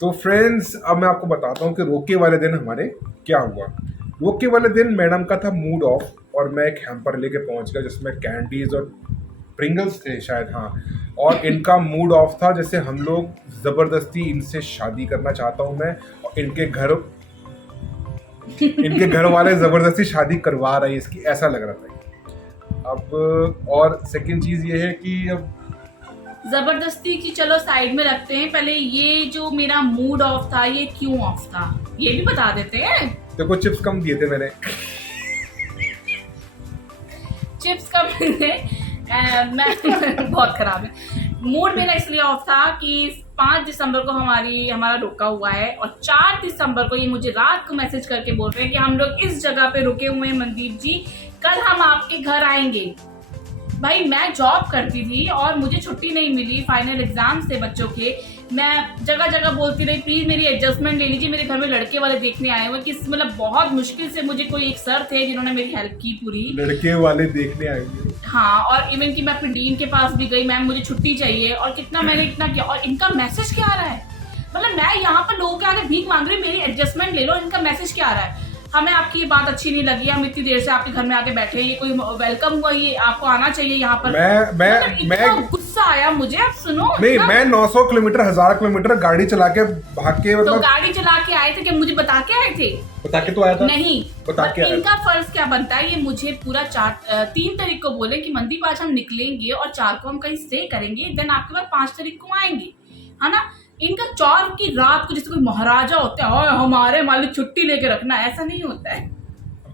तो फ्रेंड्स अब मैं आपको बताता हूँ कि रोके वाले दिन हमारे क्या हुआ। रोके वाले दिन मैडम का था मूड ऑफ और मैं एक हैम्पर लेके पहुंच गया जिसमें कैंडीज और प्रिंगल्स थे शायद, हाँ। और इनका मूड ऑफ था, जैसे हम लोग ज़बरदस्ती इनसे शादी करना चाहता हूँ मैं, और इनके घर वाले ज़बरदस्ती शादी करवा रहे हैं इसकी, ऐसा लग रहा था। अब और सेकंड चीज़ ये है कि अब जबरदस्ती की चलो साइड में रखते हैं, पहले ये जो मेरा मूड ऑफ था ये क्यों ऑफ था ये भी बता देते हैं। देखो चिप्स कम दिए थे मैंने। चिप्स कम थे। मैं बहुत खराब है। मूड मेरा इसलिए ऑफ था कि 5 दिसंबर को हमारा रुका हुआ है और 4 दिसंबर को ये मुझे रात को मैसेज करके बोल रहे हैं कि हम लोग इस जगह पे रुके हुए हैं मनदीप जी, कल हम आपके घर आएंगे। भाई मैं जॉब करती थी और मुझे छुट्टी नहीं मिली, फाइनल एग्जाम्स थे बच्चों के। मैं जगह जगह बोलती रही प्लीज मेरी एडजस्टमेंट ले लीजिए, मेरे घर में लड़के वाले देखने आए हुए। किस मतलब बहुत मुश्किल से मुझे कोई एक सर थे जिन्होंने मेरी हेल्प की पूरी। लड़के वाले देखने आएंगे, हाँ, और इवन कि मैं अपने डीन के पास भी गई, मैम मुझे छुट्टी चाहिए, और कितना मैंने इतना किया। और इनका मैसेज क्या आ रहा है, मतलब मैं यहाँ पर लोगों के आगे भीख मांग रही हूँ मेरी एडजस्टमेंट ले लो, इनका मैसेज क्या आ रहा है। हमें आपकी ये बात अच्छी नहीं लगी, हम इतनी देर से आपके घर में आके बैठे हैं, ये कोई वेलकम हुआ, ये आपको आना चाहिए यहाँ पर। मैं गुस्सा आया मुझे। अब सुनो, नहीं मैं 900 किलोमीटर 1000 किलोमीटर गाड़ी चला के भाग के, तो गाड़ी चला के आए थे कि मुझे बता के आए थे? बता के तो आया था नहीं, बता के इनका फर्ज क्या बनता है, ये मुझे पूरा 3 तारीख को बोले कि मनदीप आज हम निकलेंगे और 4 को हम कहीं स्टे करेंगे, देन आपके बाद 5 तारीख को आएंगे, है ना। इनका 4 की रात को जैसे कोई महाराजा होता है, और हमारे मालिक छुट्टी लेके रखना, ऐसा नहीं होता है।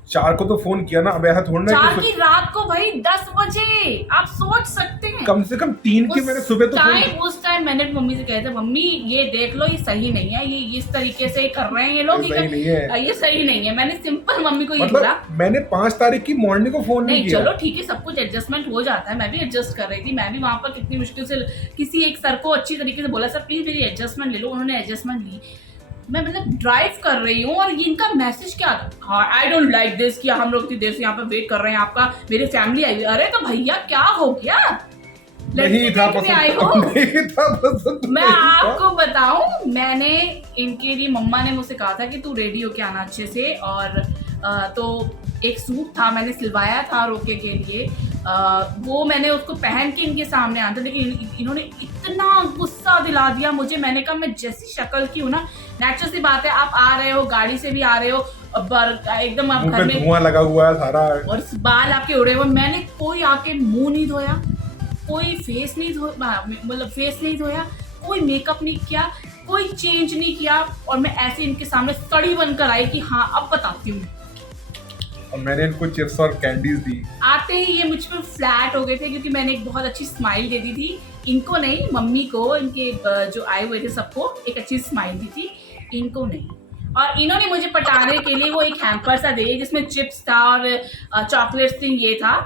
4 को तो फोन किया ना, अब ऐसा थोड़ा ना 4 की रात को भाई 10 बजे, आप सोच सकते हैं। कम से कम 3 के मैंने सुबह तो उस टाइम मैंने मम्मी से कहा था, मम्मी ये देख लो ये सही नहीं है, ये इस तरीके से कर रहे हैं ये लोग, सही नहीं है, ये सही नहीं है। मैंने सिंपल मम्मी को ये मतलब बोला। मैंने 5 तारीख की मॉर्निंग को फोन नहीं किया। चलो ठीक है, सब कुछ एडजस्टमेंट हो जाता है, मैं भी एडजस्ट कर रही थी, मैं भी वहां पर कितनी मुश्किल से किसी एक सर को अच्छी तरीके से बोला, सर प्लीज मेरी एडजस्टमेंट ले लो, उन्होंने एडजस्टमेंट ली। मैं मतलब ड्राइव कर रही हूँ और ये इनका मैसेज क्या था, आई डोंट लाइक दिस, कि हम लोग इतनी देर से यहाँ पे वेट कर रहे हैं आपका, मेरी फैमिली आई। अरे तो भैया क्या हो गया, नहीं था पसंद, नहीं था पसंद। मैं आपको बताऊं, मैंने इनके लिए मम्मा ने मुझसे कहा था कि तू रेडी होके आना अच्छे से, और तो एक सूट था मैंने सिलवाया था रोके के लिए, वो मैंने उसको पहन के इनके सामने आना था, लेकिन इन्होंने इतना गुस्सा दिला दिया मुझे। मैंने कहा मैं जैसी शक्ल की हूँ ना, नेचुरल सी बात है, आप आ रहे हो गाड़ी से भी आ रहे हो, एकदम आप घर में धुआं लगा हुआ है सारा, और बाल आपके उड़े हुए। मैंने कोई आके मुंह नहीं धोया, कोई फेस नहीं धोया, मतलब फेस नहीं धोया, कोई मेकअप नहीं किया, कोई चेंज नहीं किया, और मैं ऐसे इनके सामने सड़ी बनकर आई कि हाँ अब बताती हूँ। और मैंने इनको चिप्स और कैंडीज दी। आते ही ये मुझ पर फ्लैट हो गए थे, क्योंकि मैंने एक बहुत अच्छी स्माइल दे दी थी, इनको नहीं, मम्मी को, इनके जो आए हुए थे सबको एक अच्छी स्माइल दी थी, इनको नहीं। और इन्होंने मुझे पटाने के लिए वो एक हैम्पर सा दे जिसमें चिप्स था और चॉकलेट्स थी, ये था।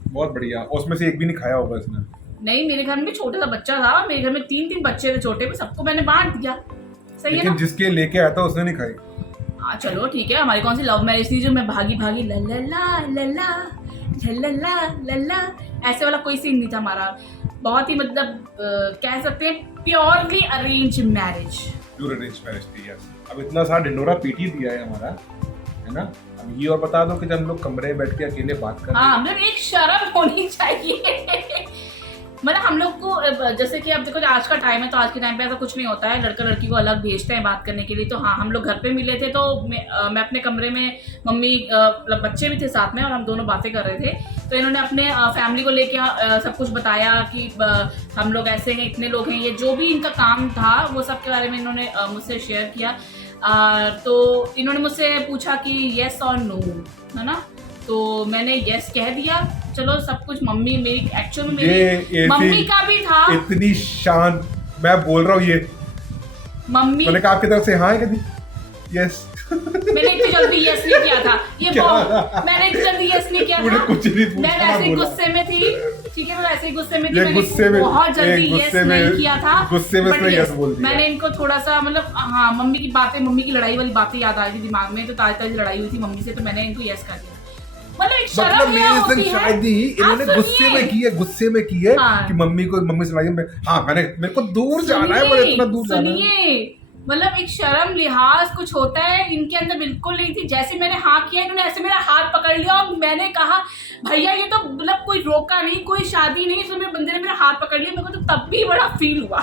बहुत बढ़िया, उसमें से एक भी नहीं खाया होगा इसने। नहीं, मेरे घर में छोटा सा बच्चा था, मेरे घर में 3 बच्चे थे छोटे, में सबको मैंने बांट दिया, सही है ना। जिसके लेके आया था उसने नहीं खाई। चलो ठीक है, हमारी कौन सी लव मैरिज थी जो मैं भागी भागी लल्ला लल्ला लल्ला लल्ला, ऐसे वाला कोई सीन नहीं था हमारा। बहुत ही मतलब कह सकते हैं purely arrange marriage. Pure arrange marriage थी, यस। अब इतना सारा ढिंडोरा पीटी दिया है हमारा, है ना। अब ये और बता दो कि जब हम लोग कमरे में बैठ के अकेले बात कर रहे हैं, हम लोग एक शर्म होनी चाहिए। मतलब हम लोग को जैसे कि अब देखो आज का टाइम है, तो आज के टाइम पे ऐसा कुछ नहीं होता है, लड़का लड़की को अलग भेजते हैं बात करने के लिए। तो हाँ, हम लोग घर पे मिले थे, तो मैं अपने कमरे में, मम्मी मतलब बच्चे भी थे साथ में, और हम दोनों बातें कर रहे थे। तो इन्होंने अपने फैमिली को लेके सब कुछ बताया कि हम लोग ऐसे हैं, इतने लोग हैं, ये जो भी इनका काम था वो सब के बारे में इन्होंने मुझसे शेयर किया। तो इन्होंने मुझसे पूछा कि येस और नो, है ना, तो मैंने यस कह दिया। चलो सब कुछ मम्मी मेरी, एक्चुअली मेरी मम्मी का भी था। इतनी शान, मैं बोल रहा हूँ ये मम्मी, मैंने कहा आपकी तरफ से हाँ है कभी? यस। मैंने इतनी जल्दी यस नहीं किया था, ये मैंने इतनी जल्दी यस नहीं किया था, कुछ नहीं पूछा, मैं वैसे गुस्से में थी, ठीक है, मैं वैसे ही गुस्से में थी, मैंने बहुत जल्दी यस नहीं किया था, गुस्से में यस बोल दिया। मैंने इनको थोड़ा सा मतलब हाँ, मम्मी की बातें, मम्मी की लड़ाई वाली बातें याद आ रही थी दिमाग में, तो ताज़ी ताज़ी लड़ाई हुई थी मम्मी से, तो मैंने इनको यस कर दिया। मतलब एक शर्म मतलब क्या मेरे होती संग है। शादी इन्होंने आप गुस्से में की है, गुस्से में की है हाँ। कि मम्मी से लगी हाँ मैंने मेरे को दूर जाना है, पर इतना दूर जाना है। सुनिए, मतलब एक शर्म लिहाज कुछ होता है इनके अंदर बिल्कुल नहीं थी। जैसे मैंने हाँ किया इन्होंने ऐसे मेरा हाथ पकड़ लिया और मैंने कहा भैया ये तो मतलब कोई रोका नहीं, कोई शादी नहीं, इसमें मेरे बंदे ने मेरा हाथ पकड़ लिया। मेरे को तो तब भी बड़ा फील हुआ,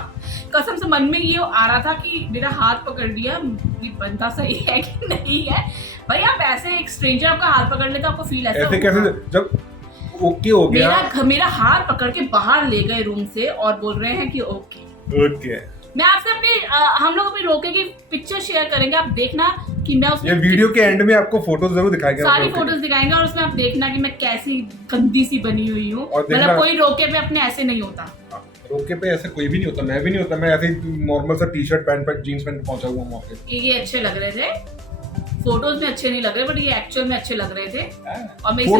कसम से मन में ये आ रहा था कि मेरा हाथ पकड़ लिया, ये बंदा सही है कि नहीं है। भाई आप ऐसे एक स्ट्रेंजर आपका हाथ पकड़ ले तो आपको फील ऐसा ऐसे कैसे जब ओके हो गया, मेरा हाथ पकड़ के बाहर ले गए रूम से और बोल रहे हैं कि ओके। ओके मैं आपसे अपनी हम लोग अपनी रोके की पिक्चर शेयर करेंगे, आप देखना कि मैं उसमें ये वीडियो के एंड में आपको फोटो जरूर दिखाएंगे, सारी फोटोज दिखाएंगे और उसमें आप देखना कि मैं कैसी गंदी सी बनी हुई हूँ। मतलब कोई रोके पे अपने ऐसे नहीं होता, रोके पे ऐसे कोई भी नहीं होता, मैं भी नहीं होता, मैं ऐसे ही नॉर्मल सा टी-शर्ट पैंट जीन्स पैंट पहुंचा हुआ हूं वहां पे। ये अच्छे लग रहे थे, फोटोज में अच्छे नहीं लग रहे बट ये एक्चुअल में अच्छे लग रहे थे। और मेरी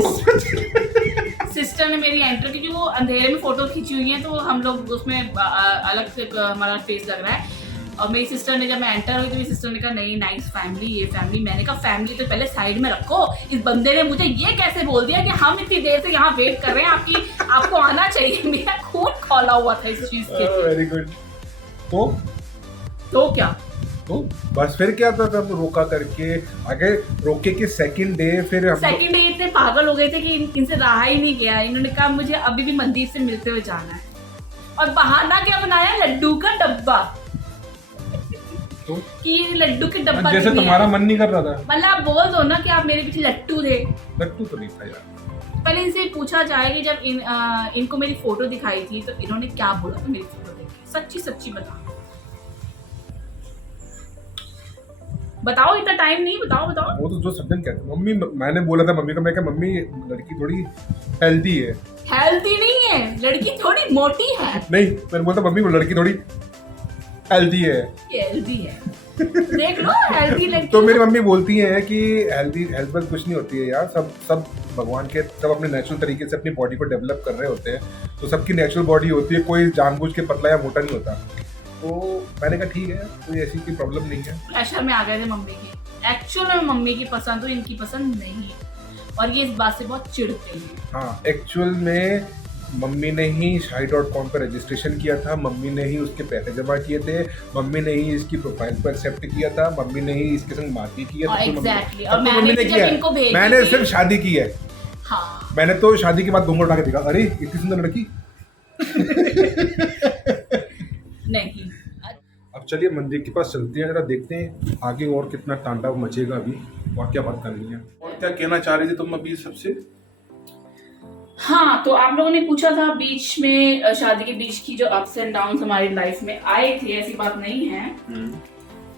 सिस्टर ने मेरी एंटर की, वो अंधेरे में फोटो खींची हुई है तो हम लोग उसमें अलग से हमारा फेस लग रहा है। और मेरी सिस्टर ने जब मैं एंटर हुई तो मेरी सिस्टर ने कहा नहीं नाइस फैमिली, ये फैमिली। मैंने कहा फैमिली तो पहले साइड में रखो, इस बंदे ने मुझे ये कैसे बोल दिया कि हम इतनी देर से यहाँ वेट कर रहे हैं, आपको आना चाहिए। मेरा खून खौला हुआ था इस चीज के। Very good. तो क्या तो बस फिर क्या था, तब रोका करके आगे रोके के सेकंड डे फिर हम सेकंड डे इतने पागल हो गए थे कि इनसे रहा ही नहीं गया। इन्होंने कहा मुझे अभी भी मंदिर से मिलते हुए जाना है और बहाना क्या बनाया, लड्डू का डब्बा। तो कि ये लड्डू के डब्बा जैसे तुम्हारा मन नहीं कर रहा था, मतलब आप बोल दो ना कि आप मेरे पीछे लट्टू थे। लट्टू तो नहीं था यार। पहले इनसे पूछा जाए कि जब इनको मेरी फोटो दिखाई थी तो इन्होंने क्या बोला था मेरी फोटो देख के, सच्ची सच्ची बताओ इतना टाइम नहीं, बताओ। वो तो जो सब दिन कहते मम्मी, मैंने बोला था मम्मी को, मैं कहा मम्मी लड़की थोड़ी हेल्दी है। हेल्दी नहीं है, लड़की थोड़ी मोटी है। नहीं, मैंने बोला था मम्मी वो लड़की थोड़ी हेल्दी है। हेल्दी है देख लो, हेल्दी लड़की। तो मेरी मम्मी बोलती हैं कि हेल्थ पर कुछ नहीं होती है यार, सब भगवान के, सब अपने नेचुरल तरीके से अपनी बॉडी को डेवलप कर रहे होते हैं, तो सबकी नेचुरल बॉडी होती है, कोई जानबूझ के पतला या मोटा नहीं होता। तो मैंने कहा ठीक है, कोई ऐसी कोई प्रॉब्लम नहीं है। प्रेशर में आ गए थे मम्मी की। एक्चुअल में मम्मी की पसंद हो, इनकी पसंद नहीं है और ये इस बात से बहुत चिढ़ते हैं। हाँ, एक्चुअल में मम्मी ने ही Shaadi.com पर रजिस्ट्रेशन किया था, मम्मी ने ही उसके पैसे जमा किए थे, मम्मी ने ही इसकी प्रोफाइल पर एक्सेप्ट किया था, मम्मी ने ही इसके संग बात किया था। एग्जैक्टली। और मैंने मम्मी ने किया है, मैंने सिर्फ शादी की है। हाँ। मैंने तो शादी के बाद घूंघट उठा के देखा, अरे इतनी सुंदर लड़की। नहीं। अब चलिए मंदिर के पास चलते हैं, जरा देखते हैं आगे और कितना तांडव मचेगा अभी, और क्या बात करनी है। और क्या कहना चाह रही थी तुम अभी सबसे? हाँ, तो आप लोगों ने पूछा था बीच में, शादी के बीच की जो अप्स एंड डाउन हमारी लाइफ में आए थे, ऐसी बात नहीं है।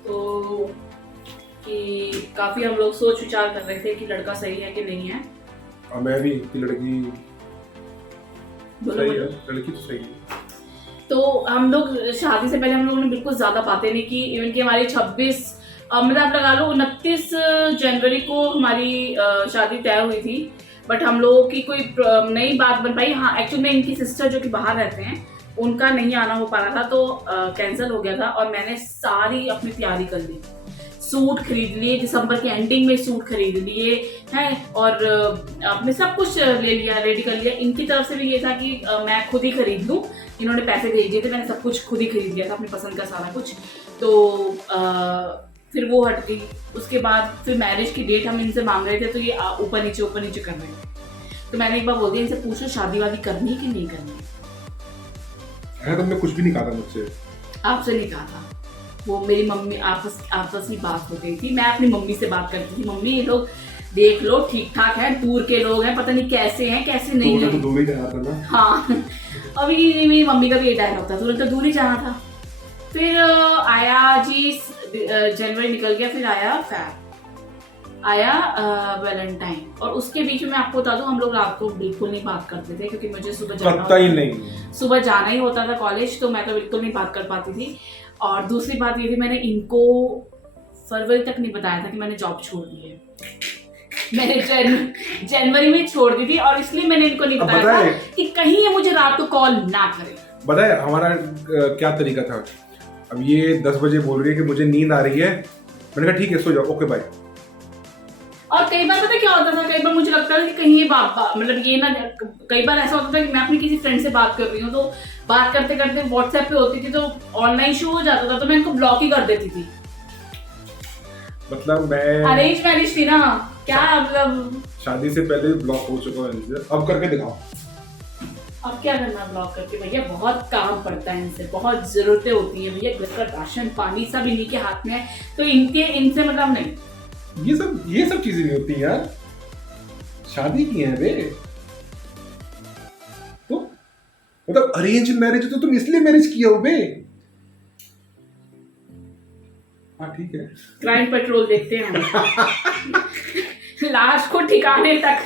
तो कि काफी हम लोग सोच विचार कर रहे थे कि लड़का सही है कि नहीं है। और मैं भी कि लड़की सही है, लड़की तो सही है। तो हम लोग शादी से पहले हम लोगों ने बिल्कुल ज्यादा बातें नहीं की। इवन कि हमारी 26 मतलब आप लगा लो 29 जनवरी को हमारी शादी तय हुई थी, बट हम लोगों की कोई नई बात बन पाई। हाँ, एक्चुअली में इनकी सिस्टर जो कि बाहर रहते हैं उनका नहीं आना हो पा रहा था, तो कैंसिल हो गया था और मैंने सारी अपनी तैयारी कर ली। सूट खरीद लिए, दिसंबर के एंडिंग में सूट खरीद लिए हैं और आपने सब कुछ ले लिया, रेडी कर लिया। इनकी तरफ से भी ये था कि मैं खुद ही खरीद लूँ, इन्होंने पैसे भेज दिए थे, मैंने सब कुछ खुद ही खरीद लिया था, अपनी पसंद का सारा कुछ। तो फिर वो हट गई। उसके बाद फिर मैरिज की डेट हम इनसे मांग रहे थे, तो ये ऊपर नीचे कर रहे थे। तो मैंने एक बार बोल दिया इनसे, पूछो शादी वादी करनी कि नहीं करनी। तुमने कुछ भी नहीं कहा था मुझसे? आपसे नहीं कहा था, वो मेरी मम्मी आपस में बात हो गई थी। मैं अपनी मम्मी से बात करती थी, मम्मी ये लोग देख लो ठीक ठाक है, दूर के लोग हैं, पता नहीं कैसे हैं कैसे नहीं है। तो दूर ही जाना था ना। हाँ, अभी मेरी मम्मी का भी ये डायलॉग था, तो दूर ही जाना था। फिर आया जी जनवरी निकल गया, फिर आया फैब, आया वैलेंटाइन, और उसके बीच में आपको बता दूं हम लोग रात को बिल्कुल नहीं बात करते थे, क्योंकि मुझे सुबह जाना ही होता था कॉलेज, तो मैं तो बिल्कुल नहीं बात कर पाती थी। और दूसरी बात ये थी, मैंने इनको फरवरी तक नहीं बताया था कि मैंने जॉब छोड़ दी है। मैंने जनवरी में छोड़ दी थी, और इसलिए मैंने इनको नहीं बताया था कि कहीं ये मुझे रात को कॉल ना करे। बताए हमारा क्या तरीका था। अब ये 10 बजे बोल रही है कि मुझे नींद आ रही है, मैंने कहा ठीक है सो जाओ, ओके बाय। और कई बार पता क्या होता था, कई बार मुझे लगता था कि कहीं ये बाबा मतलब ये ना, कई बार ऐसा होता था कि मैं अपनी किसी फ्रेंड से बात कर रही हूँ, तो बात करते करते व्हाट्सएप पे होती थी तो ऑनलाइन शो हो जाता था, तो मैं इनको ब्लॉक ही कर देती थी। मतलब मैं अरेंज मैरिज थी ना, क्या मतलब शादी से पहले ब्लॉक हो चुका हूँ इनसे, अब करके दिखाओ। अब क्या करना ब्लॉक करके, भैया बहुत काम पड़ता है इनसे, बहुत जरूरतें होती है भैया, घर का राशन पानी सब इन्हीं के हाथ में है, तो इनसे मतलब नहीं। ये सब चीजें नहीं होती यार, शादी की है बे। तो मतलब अरेंज मैरिज तो तुम इसलिए मैरिज किया हो बे। हाँ ठीक है, क्राइम पेट्रोल देखते हैं हम। लाश को ठिकाने तक।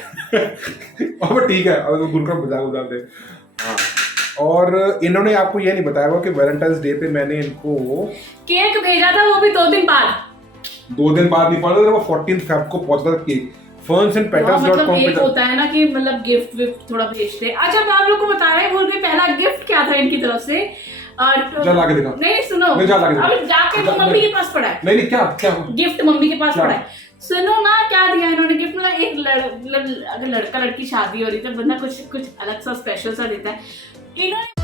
अब ठीक है, अब गुरु का मजाक उड़ा दे। हाँ, और इन्होंने आपको ये नहीं बताया होगा कि वैलेंटाइंस डे पे मैंने इनको केक भेजा था, वो भी 2 दिन बाद। 2 दिन बाद नहीं पहुंचा था, वो 14 फेब को पहुंचा था केक। मतलब fernsandpetals.com एक पे होता है ना कि मतलब गिफ्ट विफ्ट थोड़ा भेजते हैं। अच्छा मैं आप लोग को बता रहे भूल गई, पहला गिफ्ट क्या था इनकी तरफ से। जा लाके दिखा। नहीं सुनो, नहीं, जा लाके दिखा। अभी जाके तो मम्मी के पास पड़ा है। नहीं क्या क्या गिफ्ट मम्मी के पास क्या? पड़ा है। सुनो ना क्या दिया इन्होंने गिफ्ट, मतलब एक अगर लड़का लड़की शादी हो रही है तो बंदा कुछ अलग सा स्पेशल सा देता है। इन्होंने